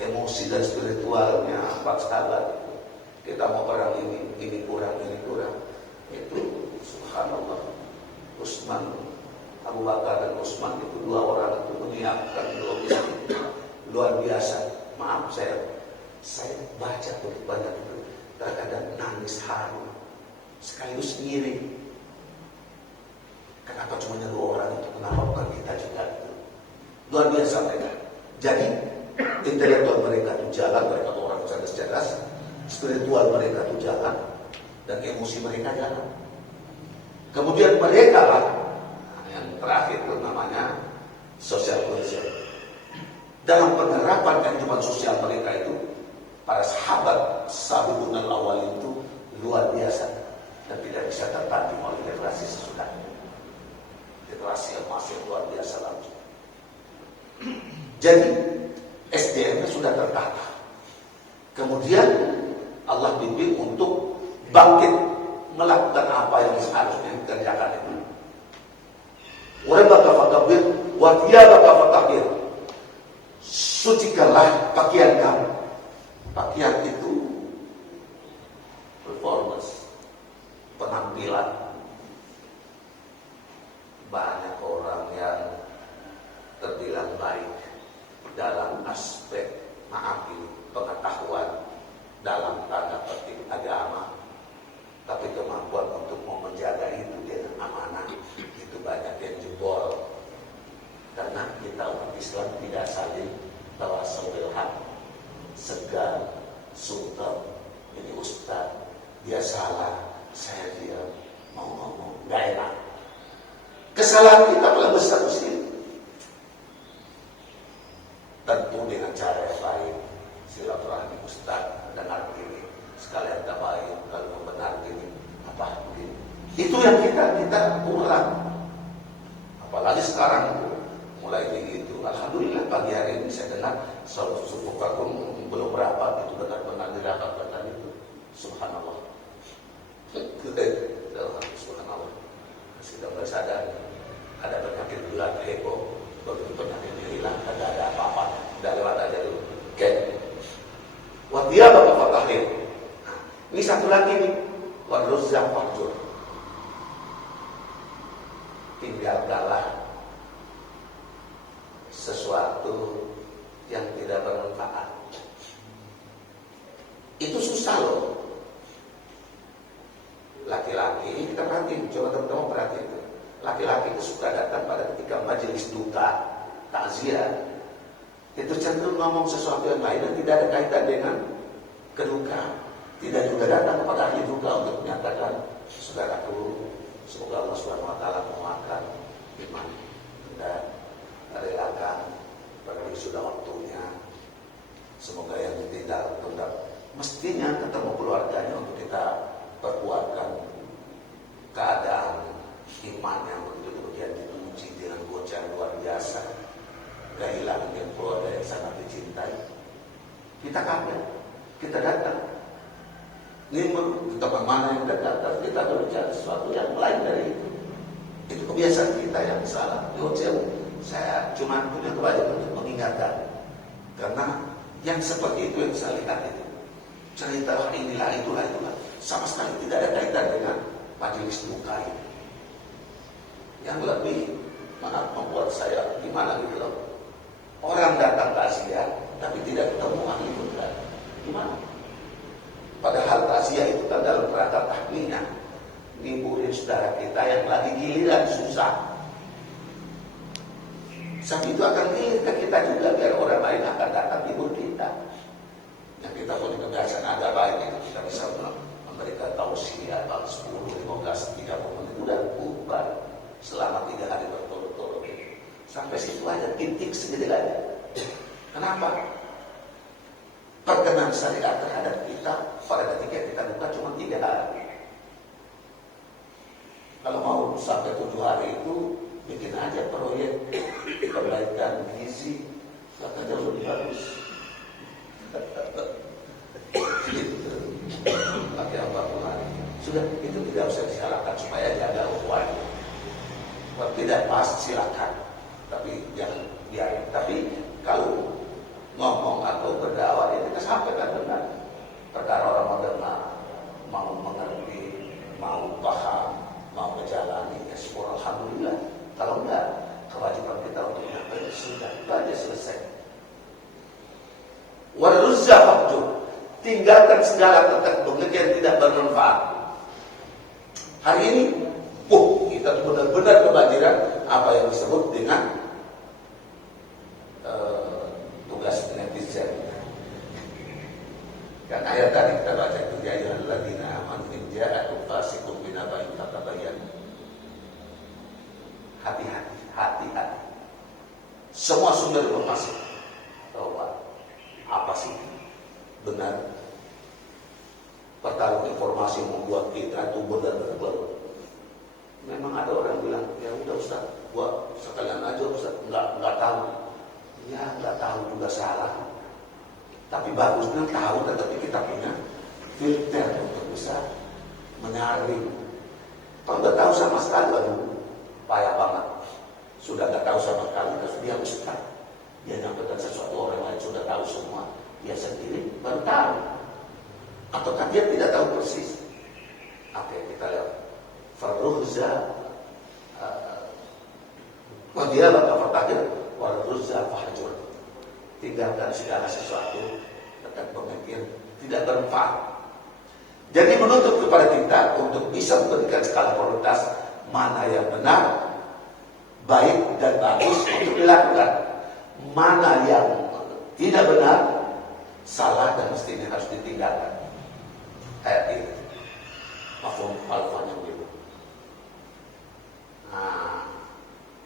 emosi dan spiritualnya 4 sahabat. Kita mau perang ini kurang. Itu subhanallah. Utsman, Abu Bakar dan Utsman itu 2 orang itu menyiapkan logistik luar biasa. Maaf saya baca begitu banyak itu, terkadang nangis haru, sekaligus ngiri. Kenapa cuma 2 orang itu? Kenapa bukan kita juga? Itu luar biasa mereka. Jadi intelektual mereka itu jalan, mereka orang cerdas, spiritual mereka itu jalan, dan emosi mereka jalan. Kemudian mereka lah yang terakhir itu namanya social cohesion. Dalam penerapan kehidupan sosial mereka itu, para sahabat sabiqun al-awwal itu luar biasa dan tidak bisa tertanding oleh generasi sesudahnya. Generasi yang masih luar biasa langsung. Jadi SDM-nya sudah tertata. Kemudian Allah bimbing untuk bangkit melakukan apa yang seharusnya dikerjakan itu. Warabaka fakabir, wathiyabaka fatahir. Sucikanlah pakaian kamu. Pakaian itu performance, penampilan. Banyak orang yang terbilang baik dalam aspek pengetahuan dalam tanda petik agama, tapi kemampuan untuk menjaga itu dengan amanah itu banyak yang jebol. Karena kita umat Islam tidak saling tawasul hak, segan, sultan, ini ustaz, dia salah, saya diam, mau ngomong, gak enak. Kesalahan kita paling besar di sini. Tentu dengan cara yang baik, silaturahmi ustaz, dengar ini, sekalian tabain kalau benar ini apa ini. Itu yang kita ulang. Apalagi sekarang mulai begitu. Alhamdulillah pagi hari ini saya dengar sufukakum belum berapa itu benar-benar didapatkan tadi itu. Subhanallah. Subhanallah. Sudah bersadar ada penyakit gula heboh, begitu penyakitnya hilang, ada apa-apa, udah lewat aja dulu. Oke. Wadiya bapak fatahir. Nah, ini satu lagi nih, waruzah fahjur. Tinggalkanlah sesuatu yang tidak bermanfaat. Itu susah loh. Laki-laki, kita perhatiin, coba teman-teman perhatiin. Laki-laki itu suka datang pada ketika majelis duka, takziah. Itu cenderung ngomong sesuatu yang lain dan tidak ada kaitan dengan keduka. Tidak juga datang kepada ahli duka untuk menyatakan, saudaraku, semoga Allah Subhanahu wa taala menguatkan iman dan relakan pergi sudah waktunya. Semoga yang ditinggal tetap mestinya ketemu keluarganya untuk kita perkuatkan keadaan iman yang begitu kemudian diuji dengan goceng luar biasa, kehilangan yang keluarga yang sangat dicintai. Kita kaget, kita datang. Ini tempat mana yang datang, kita berbicara sesuatu yang lain dari itu. Itu kebiasaan kita yang salah. Saya cuma punya kewajiban untuk mengingatkan, karena yang seperti itu yang saya lihat itu cerita inilah itulah sama sekali tidak ada kaitan dengan majelis duka ini. Yang lebih membuat saya gimana gitu loh. Orang datang takziah tapi tidak ketemu ahli duka. Gimana? Padahal takziah itu kan dalam kerangka tahmina, niburin saudara kita yang lagi giliran susah. Saat itu akan gilir ke kita juga, biar orang lain akan datang hibur kita. Yang kita punya kebiasaan agak baik itu kita bisa memberikan tausiah 10, 15, 30 menit udah bubar selama 3 hari berturut-turut. Sampai situ aja, titik segede aja. Kenapa? Perkenan syariat terhadap kita pada ketika kita buka cuma 3 hari. Kalau mau sampai 7 hari itu bikin aja proyek perbaikan gizi, akan jauh lebih bagus. Gitu. Pakai apa pula? Sudah itu tidak usah disalahkan supaya jaga ukhuwahnya. Kalau tidak pas silakan, tapi jangan biarin. Tapi kalau ngomong atau berdakwah ya kita sampaikan benar. Perkara orang mau dengar, mau mengerti, mau paham, mau menjalani, ya syukur alhamdulillah. Kalau enggak, kewajiban kita untuk menyampaikan sudah itu aja selesai. Waruzza fahjur, tinggalkan segala ketentuan yang tidak bermanfaat. Hari ini, kita benar-benar kebanjiran apa yang disebut dengan tugas netizen. Kan ayat tadi kita baca itu ya ayyuhalladzina amanu in ja'at Semua sumber informasi. Coba, apa sih benar? Pertarungan informasi membuat kita itu benar-benar. Memang ada orang bilang, ya udah Ustaz, gua sekalian aja Ustaz, nggak tahu. Ya nggak tahu juga salah. Tapi bagusnya tahu, tetapi kita punya filter untuk bisa menyaring. Kalau nggak tahu sama sekali, aduh, payah banget. Sudah nggak tahu sama sekali, terus dia Ustaz, dia nyampaikan sesuatu, orang lain sudah tahu semua, dia sendiri baru tahu. Ataukah dia tidak tahu persis? Oke, kita lihat. Farruhza dia bakal bertakir warruhza fahjur. Tinggalkan segala sesuatu tentang pemikiran tidak bermanfaat. Jadi menuntut kepada kita untuk bisa memberikan skala prioritas mana yang benar, baik dan bagus untuk dilakukan, mana yang tidak benar, salah dan mestinya harus ditinggalkan. Ayat ini mafhum al-fahnya begitu. Nah,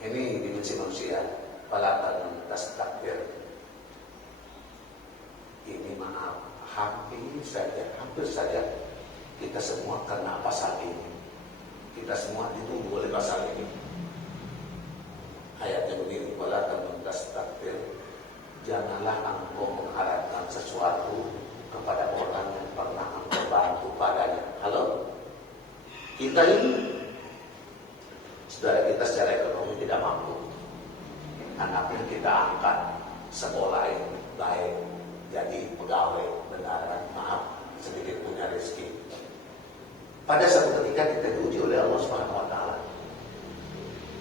ini dimensi manusia. Falatan tastakbir. Ini maaf, hampir saja kita semua kena pasal ini. Kita semua dituduh oleh pasal ini. Ayatnya begini, falatan tastakbir. Janganlah engkau mengharapkan sesuatu kepada orang yang pernah engkau bantu padanya. Halo? Kita ini, saudara kita secara ekonomi tidak mampu. Anaknya kita angkat sekolah yang baik, jadi pegawai benaran, maaf, sedikit punya rezeki. Pada suatu ketika kita diuji oleh Allah Subhanahu Wa Taala.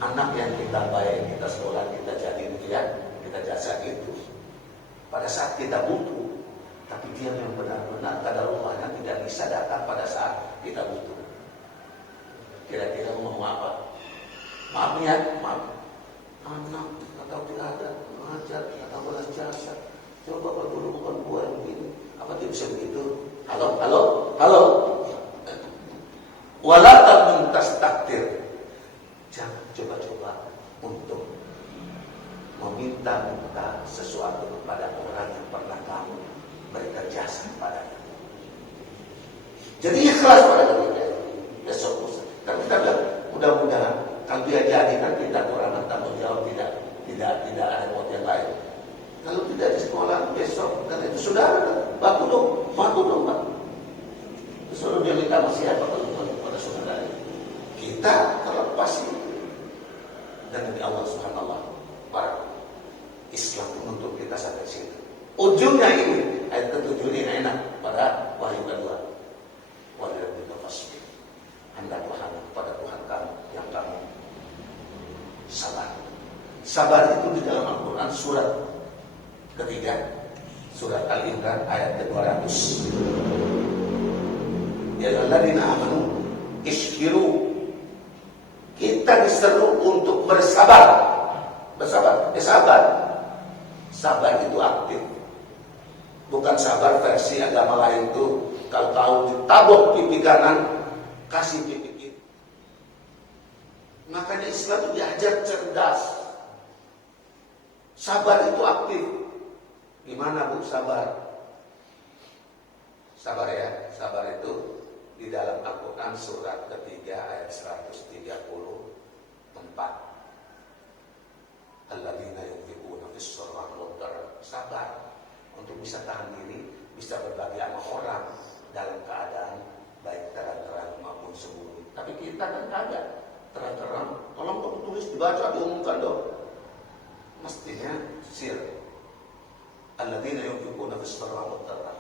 Anak yang kita baik, kita sekolah, kita jadi ujian, kita jasa itu. Pada saat kita butuh, tapi dia yang benar-benar qadarullah tidak bisa datang pada saat kita butuh. Kira-kira mau apa? Maaf ya, maaf. Anak atau tidak ada mengajar atau balas jasa. Coba kalau dulu bukan gua yang begini, apa dia bisa begitu? Halo. Wala tamuntas takdir. Jangan coba-coba untuk meminta sesuatu kepada orang yang pernah kamu berikan jasa padanya. Jadi ikhlas pada dirinya. Besok kan kita bilang mudah-mudahan kalau dia jadi kan kita orang tanggung jawab tidak ada buat yang lain. Kalau tidak di sekolah besok kan itu saudara kan bantu dong Pak. Suruh dia minta nasihat pada saudara. Kita terlepas dan dari Allah Subhanahu wa Ta'ala. Islam menuntut kita sampai sini. Ujungnya ini ayat ke-7 ini enak pada wahyu kedua. Walillahi fasbir. Hendaklah kepada Tuhan kamu yang kamu sabar. Sabar itu di dalam Al-Quran surat ketiga, surat Al-Imran ayat ke-200. Ya alladzina amanu isbiru. Kita diseru untuk bersabar. Sabar. Sabar itu aktif. Bukan sabar versi agama lain itu kalau tahu ditabok pipi kanan, kasih pipi kiri. Makanya Islam itu diajar cerdas. Sabar itu aktif. Gimana Bu sabar? Sabar ya. Sabar itu di dalam Al-Quran surat ketiga ayat 134. Alladzina yunfiquna fis-sarra'i wad-dharra. Sabar untuk bisa tahan diri, bisa berbagi sama orang dalam keadaan baik terang-terang maupun sembunyi. Tapi kita kan kagak terang-terang. Tolong kamu tulis, dibaca, diumumkan dong. Mestinya sir. Alladzina yunfiquna fis-sarra'i wad-dharra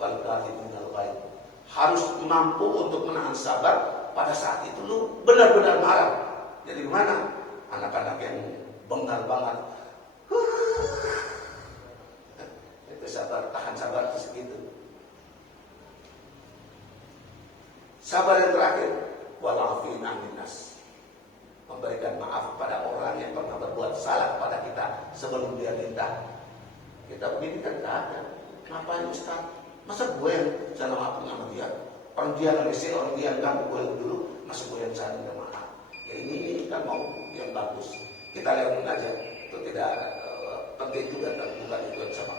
wal kadhimina al-ghaidh. Harus mampu untuk menahan sabar pada saat itu lu benar-benar marah. Jadi gimana? Anak-anak yang bengal banget. Itu sabar, tahan sabar itu segitu. Sabar yang terakhir, walafina minnas. Memberikan maaf pada orang yang pernah berbuat salah pada kita sebelum dia minta. Kita begini kan tak ada. Ngapain Ustaz? Masa gue yang salah maafin sama dia? Orang dia ngelisih, orang dia yang ganggu gue dulu, masa gue yang salah minta maaf? Ya ini kan mau yang bagus. Kita lihat aja itu tidak penting juga, bukan itu yang sama.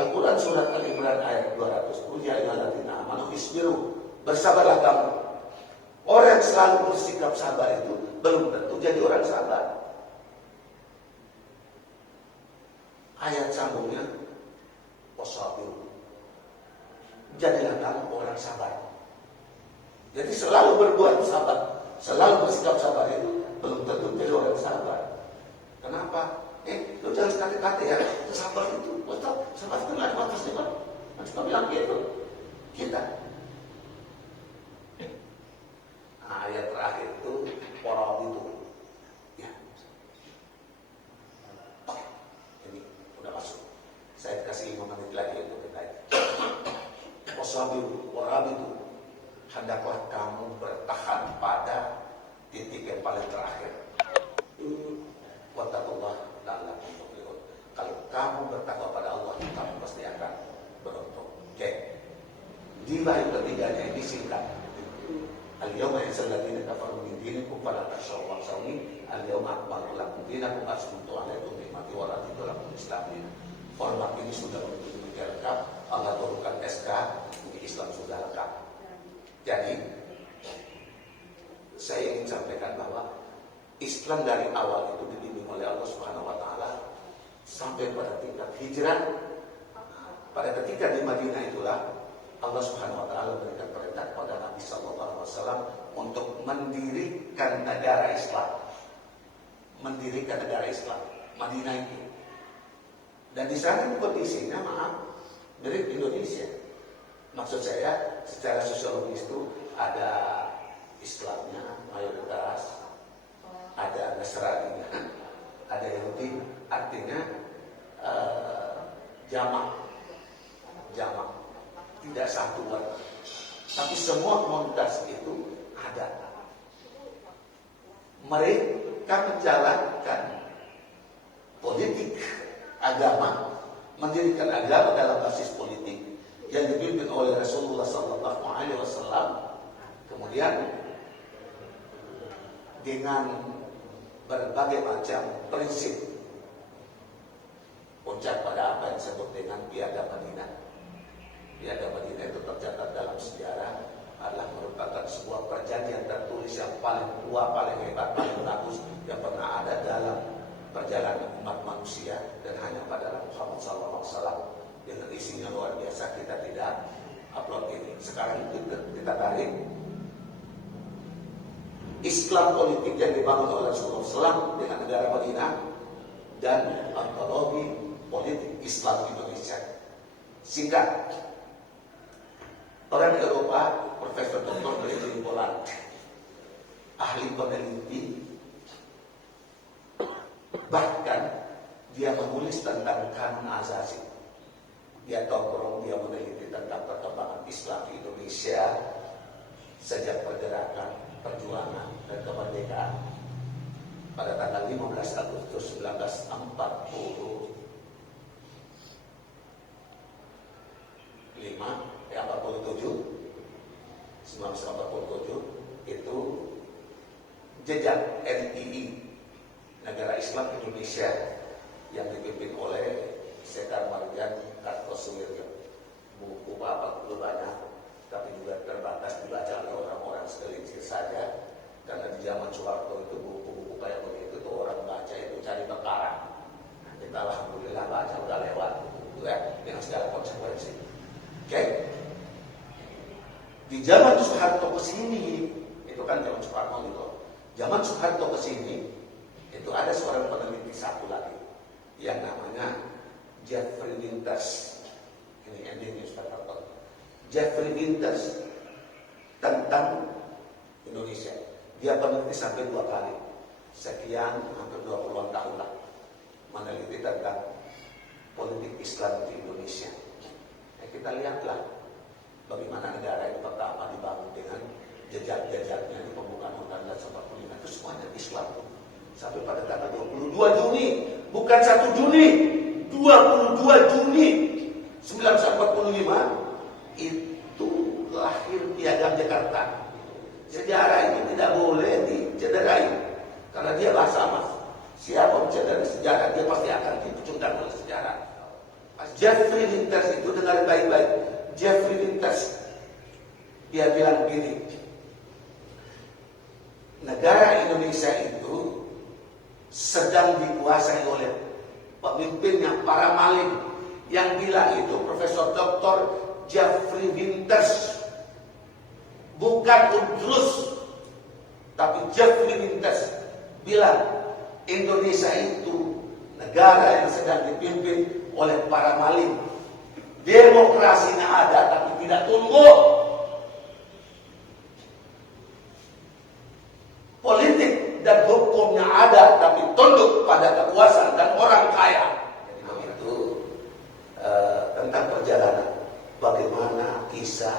Al-Quran surat Al-Imran ayat 200, ya ayyuhalladzina amanu isbiru, bersabarlah kamu. Orang yang selalu bersikap sabar itu belum tentu jadi orang sabar. Ayat sambungnya, wasabiru, jadilah kamu orang sabar. Jadi selalu berbuat sabar, selalu bersikap sabar itu belum tentu jadi orang sabar. Kenapa? Lu jangan sekali-kali ya, sabar itu, betul, sabar itu nggak ada batasnya, Pak. Nanti kau bilang gitu, kita. Ayat terakhir itu, orang itu, ya. Oke, ini udah masuk. Saya kasih 5 menit lagi untuk kita. Wasabiru, orang itu, hendaklah kamu bertahan pada titik yang paling terakhir. Wattaqullah la'allakum tuflihun. Kalau kamu bertakwa pada Allah, kamu pasti akan beruntung. Oke. Di bagian ketiganya ini singkat. Al-yawma yassal ladzina kafaru min dinikum fala takhshaw wakhshawni al-yawma akmaltu lakum dinakum wa atmamtu 'alaikum ni'mati wa raditu lakum al-Islam dinan. Format ini sudah begitu lengkap. Allah turunkan SK, ini Islam sudah lengkap. Jadi saya ingin sampaikan bahwa Islam dari awal itu dibimbing oleh Allah Subhanahu wa taala sampai pada tingkat hijrah. Pada ketika di Madinah itulah Allah Subhanahu wa taala memberikan perintah kepada Nabi sallallahu alaihi wasallam untuk mendirikan negara Islam. Mendirikan negara Islam Madinah itu. Dan di sana kondisinya mirip Indonesia. Maksud saya secara sosiologis itu ada Islamnya mayoritas, ada Nasrani, ada Yahudi, artinya jamak, tidak satu warna, tapi semua komunitas itu ada. Mereka menjalankan politik agama, mendirikan agama dalam basis politik yang dipimpin oleh Rasulullah Sallallahu Alaihi Wasallam. Kemudian dengan berbagai macam prinsip, puncak pada apa yang disebut dengan Piagam Madinah. Piagam Madinah itu tercatat dalam sejarah adalah merupakan sebuah perjanjian tertulis yang paling tua, paling hebat, paling bagus yang pernah ada dalam perjalanan umat manusia, dan hanya pada Muhammad SAW. Dengan isinya luar biasa, kita tidak upload ini. Sekarang kita tarik Islam politik yang dibangun oleh Rasulullah SAW dengan negara Madinah dan ontologi politik Islam Indonesia. Singkat, orang Eropa, Profesor Dr. Benjamin Boland, ahli peneliti, bahkan dia menulis tentang kanun asasi. Dia tongkrong, dia meneliti tentang perkembangan Islam di Indonesia sejak pergerakan, perjuangan, dan kemerdekaan pada tanggal 15 Agustus 1945, 1947 itu jejak NII, Negara Islam Indonesia, yang dipimpin oleh Sekar Marjan Kartosuwiryo. Buku apa perlu banyak, tapi juga terbatas dibaca oleh orang-orang segelintir saja, karena di zaman Soeharto itu buku-buku kayak begitu tuh orang baca itu cari perkara. Kita alhamdulillah baca udah lewat gitu ya, dengan segala konsekuensi. Oke? Di zaman Soeharto ke sini, itu kan zaman Soeharto gitu. Zaman Soeharto ke sini itu ada seorang peneliti satu lagi yang namanya Jeffrey Winters. Ini newspaper. Jeffrey Winters tentang Indonesia. Dia peneliti sampai 2 kali. Sekian hampir 20-an tahun lah meneliti tentang politik Islam di Indonesia. Kita lihatlah bagaimana negara itu pertama dibangun dengan jejak-jejaknya di pembukaan Undang-Undang 1945 itu semuanya Islam. Sampai pada tanggal 22 Juni, bukan 1 Juni, 22 Juni 1945 itu lahir Piagam Jakarta. Sejarah itu tidak boleh dicederai karena dia bahasa emas. baca dari sejarah, dia pasti akan dipecundang oleh sejarah. Jeffrey Winters itu, dengar baik-baik, Jeffrey Winters, dia bilang begini, negara Indonesia itu sedang dikuasai oleh pemimpinnya para maling. Yang bilang itu Profesor Dr. Jeffrey Winters, bukan Udrus, tapi Jeffrey Winters bilang Indonesia itu negara yang sedang dipimpin oleh para maling. Demokrasinya ada tapi tidak tumbuh. Politik dan hukumnya ada tapi tunduk pada kekuasaan dan orang kaya. Jadi begitu tentang perjalanan, bagaimana kisah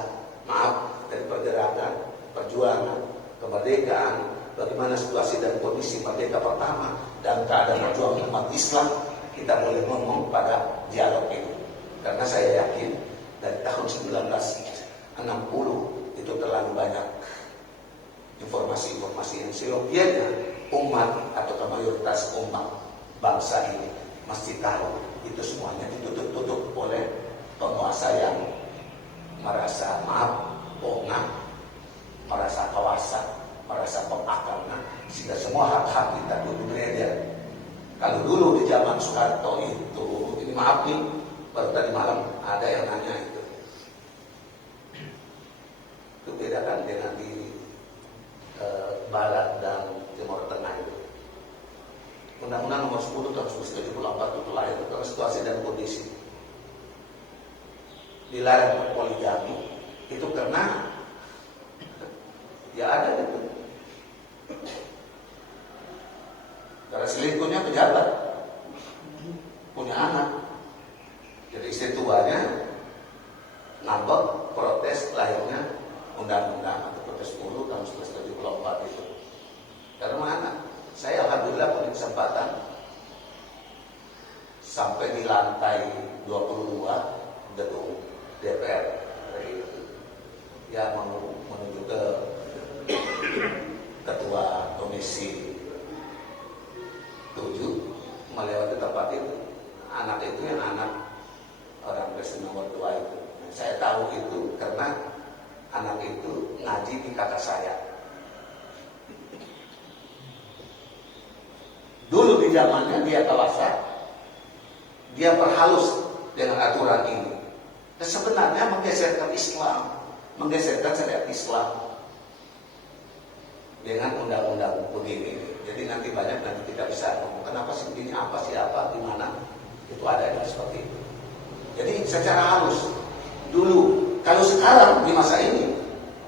dari pergerakan, perjuangan, kemerdekaan, bagaimana situasi dan kondisi merdeka pertama dan keadaan perjuangan umat Islam, kita boleh ngomong pada dialog ini. Karena saya yakin dari tahun 1960 itu terlalu banyak informasi-informasi yang seyogianya umat atau mayoritas umat bangsa ini mesti tahu. Itu semuanya ditutup-tutup oleh penguasa yang merasa pongah, merasa kawasan, merasa pengakangan, sehingga semua hak-hak kita dulu beredar. Kalau dulu di zaman Soeharto itu, ini maaf nih, baru tadi malam ada yang nanya itu. Itu bedakan dengan di Barat dan Timur Tengah itu. Undang-Undang nomor 10 tahun 1974 itu lahir karena situasi dan kondisi. Dilarang poligami itu karena ya ada itu. Karena selingkuhnya pejabat, punya anak. Jadi istri tuanya ngambek, protes lahirnya undang-undang atau protes 10 tahun 1974 itu. Karena mana? Saya alhamdulillah punya kesempatan sampai di lantai 22 gedung DPR ya menuju ke ketua komisi 7 melewati tempat itu. Anak itu yang anak orang presiden nomor 2 itu. Saya tahu itu karena anak itu ngaji di kakak saya. Dulu di zamannya dia kawasan, dia perhalus dengan aturan ini. Dan sebenarnya menggeserkan Islam, menggeserkan syariat Islam dengan undang-undang begini. Jadi nanti kita bisa ngomong kenapa sih begini, apa sih apa, gimana. Itu ada yang seperti itu. Jadi secara halus dulu. Kalau sekarang di masa ini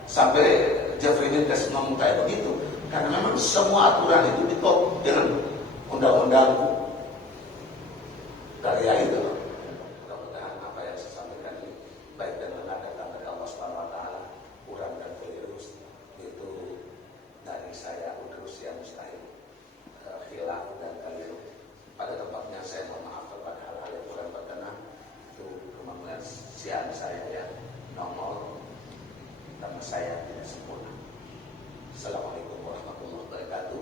sampai Jeffrey Winters ngomong kayak begitu, karena memang semua aturan itu ditop dengan undang-undang karya itu. Mudah-mudahan apa yang saya sampaikan ini baik dan benar datang dari Allah Subhanahu Wa Taala, kurang dan keliru itu dari saya Udrus yang mustahil khilaf dan keliru. Pada tempatnya saya mohon maaf kepada hal-hal yang kurang berkenan. Itu kemanusiaan saya ya, nomor karena saya tidak sempurna. Assalamualaikum warahmatullahi wabarakatuh.